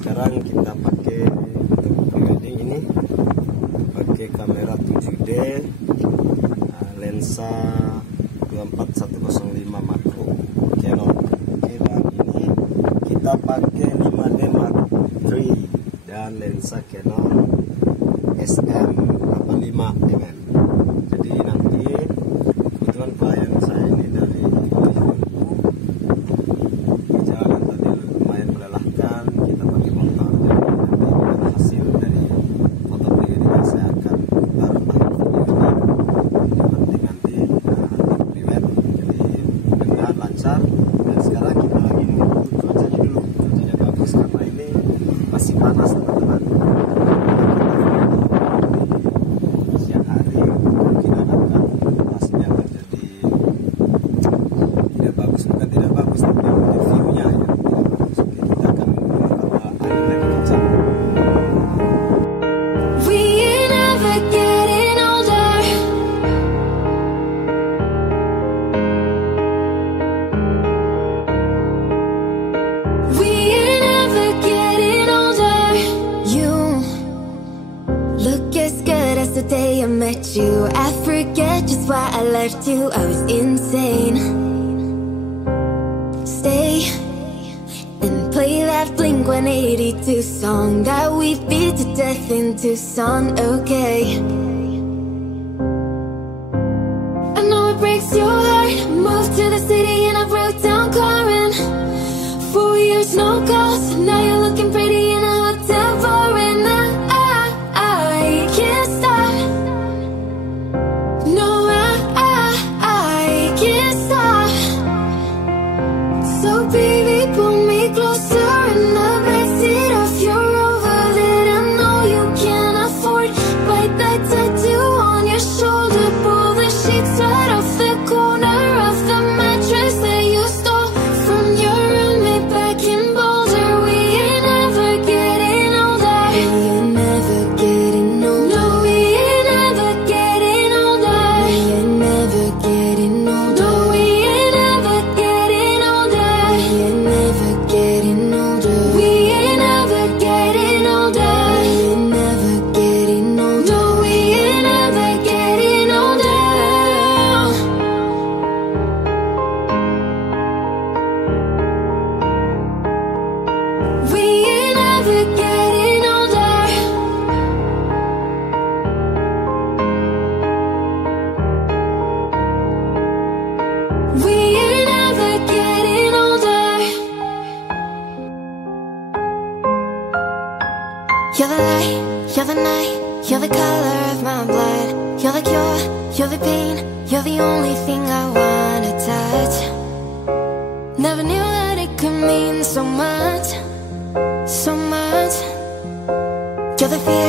sekarang kita pakai untuk prewedding ini pakai kamera 7D, lensa 24105 makro Canon. Oke, dan ini kita pakai 5D Mark III dan lensa Canon SM85mm. Jadi nanti kebetulan klien saya ini dari jalan tadi lumayan melelahkan, kita pakai motor, jadi nanti hasil dari foto prewedding yang saya akan putar nanti prewed. Jadi mudah-mudahan lancar. Dan sekarang kita lagi menunggu cuacanya dulu, cuacanya bagus karena ini masih panas teman-teman. Siang hari mungkin akan hasilnya terjadi tidak bagus, bukan tidak bagus tapi view-nya ya tidak bagus. Oke, kita akan menunggu angin lagi kencang. We ain't ever getting older. We ain't ever getting older. You look as good as the day I met you. I forget just why I left you. I was insane. Stay and play that Blink-182 song that we beat to death in Tucson. Okay, I know it breaks your heart. Moved to the city and I broke down crying. 4 years no calls, now you're looking pretty in a hotel bar. And I can't stop. No, I can't stop. So baby, pull me closer in the backseat of your Rover that I know you can't afford. Bite that tattoo on your shoulder. Pull the sheets right off the corner of the mattress that you stole from your roommate back in Boulder. We ain't ever getting older. We ain't never getting older. No, we ain't never getting older. We ain't never getting older. No, we ain't never getting older. We ain't never getting older. We ain't never getting older. We ain't never getting older. No, we ain't never getting older. We ain't never getting older. We ain't never getting older. You're the light, you're the night, you're the color of my blood. You're the cure, you're the pain, you're the only thing I wanna touch. Never knew that it could mean so much, so much. You're the feeling